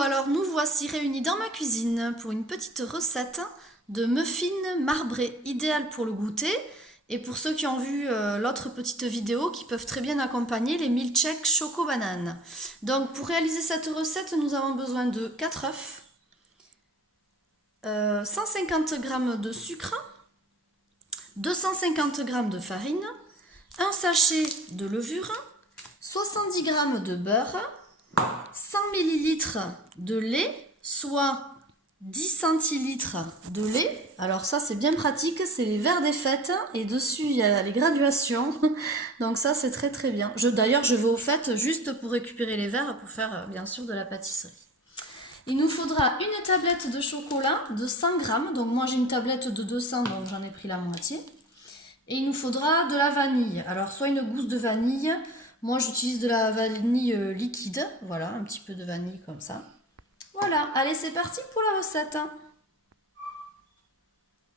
alors nous voici réunis dans ma cuisine pour une petite recette de muffins marbrés, idéal pour le goûter et pour ceux qui ont vu l'autre petite vidéo qui peuvent très bien accompagner les milkshakes choco-banane. Donc pour réaliser cette recette, nous avons besoin de 4 œufs, 150 g de sucre, 250 g de farine, un sachet de levure, 70 g de beurre, 100 ml de lait, soit 10 centilitres de lait. Alors ça c'est bien pratique, c'est les verres des fêtes et dessus il y a les graduations. Donc ça c'est très très bien. D'ailleurs je vais aux fêtes juste pour récupérer les verres pour faire bien sûr de la pâtisserie. Il nous faudra une tablette de chocolat de 100 g. Donc moi j'ai une tablette de 200 donc j'en ai pris la moitié. Et il nous faudra de la vanille. Alors soit une gousse de vanille. Moi, j'utilise de la vanille liquide. Voilà, un petit peu de vanille comme ça. Voilà, allez, c'est parti pour la recette.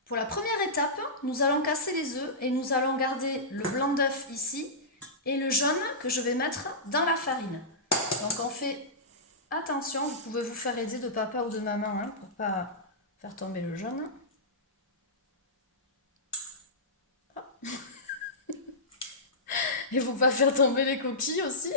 Pour la première étape, nous allons casser les œufs et nous allons garder le blanc d'œuf ici et le jaune que je vais mettre dans la farine. Donc, on fait attention, vous pouvez vous faire aider de papa ou de maman pour ne pas faire tomber le jaune. Et faut pas faire tomber les coquilles aussi.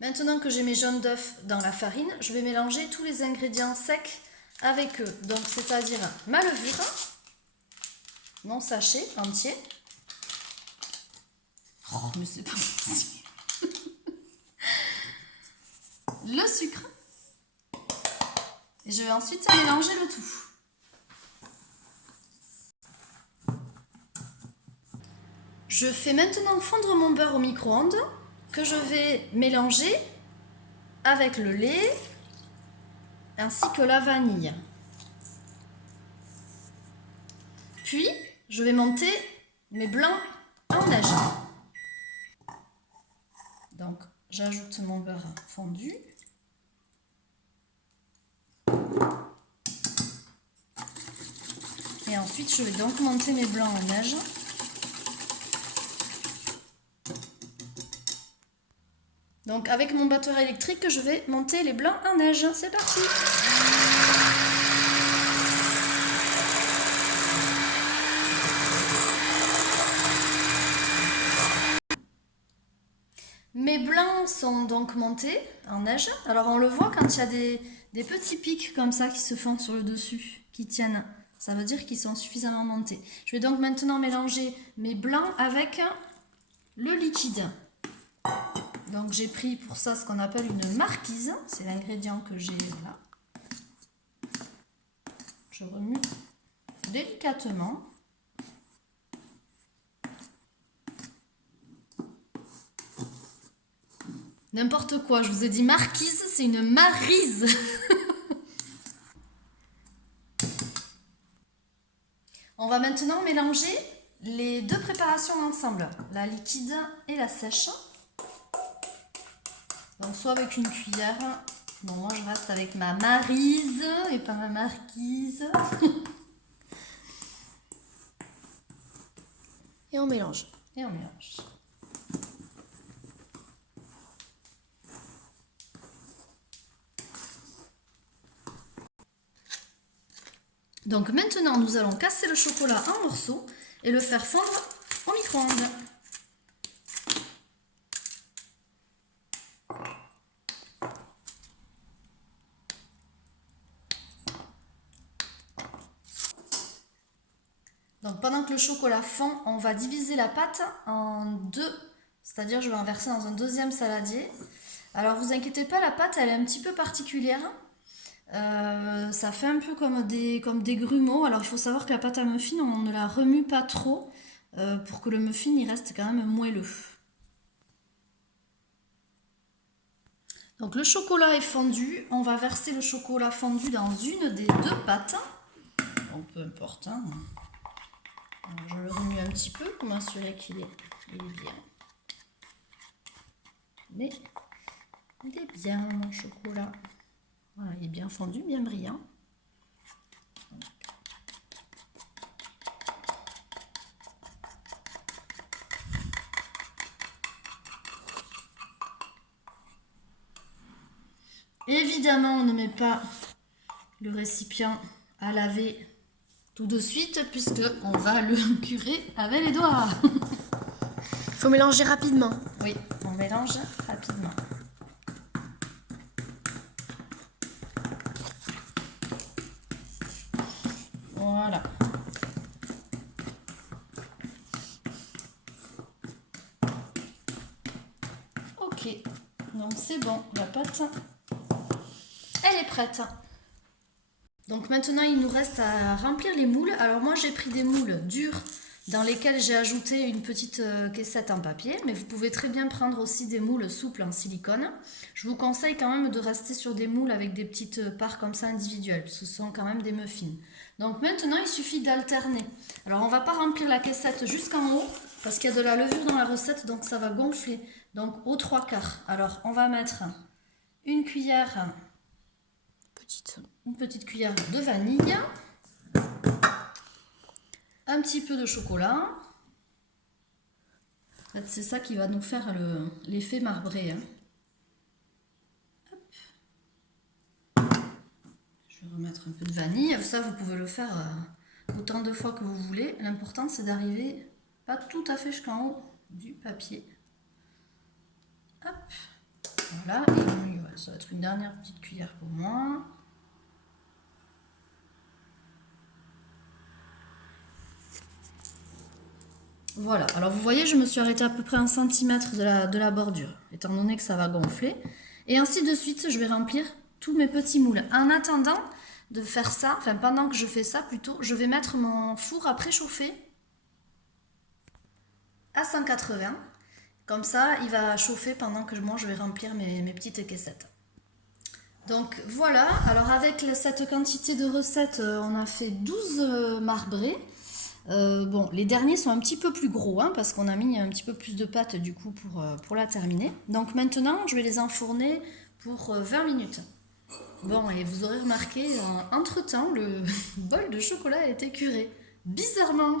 Maintenant que j'ai mes jaunes d'œufs dans la farine, je vais mélanger tous les ingrédients secs avec eux. Donc c'est-à-dire ma levure, mon sachet entier. Oh, mais c'est pas possible. Le sucre. Et je vais ensuite mélanger le tout. Je fais maintenant fondre mon beurre au micro-ondes que je vais mélanger avec le lait ainsi que la vanille. Puis, je vais monter mes blancs en neige. Donc, j'ajoute mon beurre fondu. Et ensuite, je vais donc monter mes blancs en neige. Donc, avec mon batteur électrique, je vais monter les blancs en neige. C'est parti! Mes blancs sont donc montés en neige. Alors on le voit quand il y a des petits pics comme ça qui se font sur le dessus, qui tiennent. Ça veut dire qu'ils sont suffisamment montés. Je vais donc maintenant mélanger mes blancs avec le liquide. Donc j'ai pris pour ça ce qu'on appelle une marquise. C'est l'ingrédient que j'ai là. Je remue délicatement. N'importe quoi, je vous ai dit marquise, c'est une maryse. On va maintenant mélanger les deux préparations ensemble, la liquide et la sèche. Donc soit avec une cuillère, bon moi je reste avec ma maryse et pas ma marquise. Et on mélange. Et on mélange. Donc maintenant, nous allons casser le chocolat en morceaux et le faire fondre au micro-ondes. Donc pendant que le chocolat fond, on va diviser la pâte en deux, c'est-à-dire je vais en verser dans un deuxième saladier. Alors vous inquiétez pas, la pâte elle est un petit peu particulière. Ça fait un peu comme des grumeaux. Alors il faut savoir que la pâte à muffin, on ne la remue pas trop pour que le muffin il reste quand même moelleux. Donc le chocolat est fondu. On va verser le chocolat fondu dans une des deux pâtes. Donc peu importe. Hein. Alors, je le remue un petit peu pour m'assurer qu'il est bien. Mais Il est bien mon chocolat. Voilà, il est bien fondu, bien brillant. Évidemment, on ne met pas le récipient à laver tout de suite puisque on va le curer avec les doigts. Il faut mélanger rapidement. Oui, on mélange rapidement. Voilà. Ok, donc c'est bon, la pâte, elle est prête. Donc maintenant, il nous reste à remplir les moules. Alors moi, j'ai pris des moules durs dans lesquels j'ai ajouté une petite caissette en papier, mais vous pouvez très bien prendre aussi des moules souples en silicone. Je vous conseille quand même de rester sur des moules avec des petites parts comme ça individuelles, parce que ce sont quand même des muffins. Donc maintenant, il suffit d'alterner. Alors on va pas remplir la caissette jusqu'en haut, parce qu'il y a de la levure dans la recette, donc ça va gonfler. Donc aux 3/4. Alors on va mettre une cuillère, une petite cuillère de vanille, un petit peu de chocolat. En fait, c'est ça qui va nous faire l'effet marbré. Hein. Je vais remettre un peu de vanille. Ça, vous pouvez le faire autant de fois que vous voulez. L'important, c'est d'arriver pas tout à fait jusqu'en haut du papier. Hop. Voilà. Et voilà, ça va être une dernière petite cuillère pour moi. Voilà, alors vous voyez, je me suis arrêtée à peu près 1 centimètre de la bordure, étant donné que ça va gonfler. Et ainsi de suite, je vais remplir tous mes petits moules. En attendant de faire ça, enfin pendant que je fais ça plutôt, je vais mettre mon four à préchauffer à 180. Comme ça, il va chauffer pendant que moi je vais remplir mes petites caissettes. Donc voilà, alors avec cette quantité de recettes, on a fait 12 marbrés. Bon, les derniers sont un petit peu plus gros hein, parce qu'on a mis un petit peu plus de pâte du coup pour la terminer. Donc maintenant, je vais les enfourner pour 20 minutes. Bon, et vous aurez remarqué, entre-temps, le bol de chocolat a été curé. Bizarrement.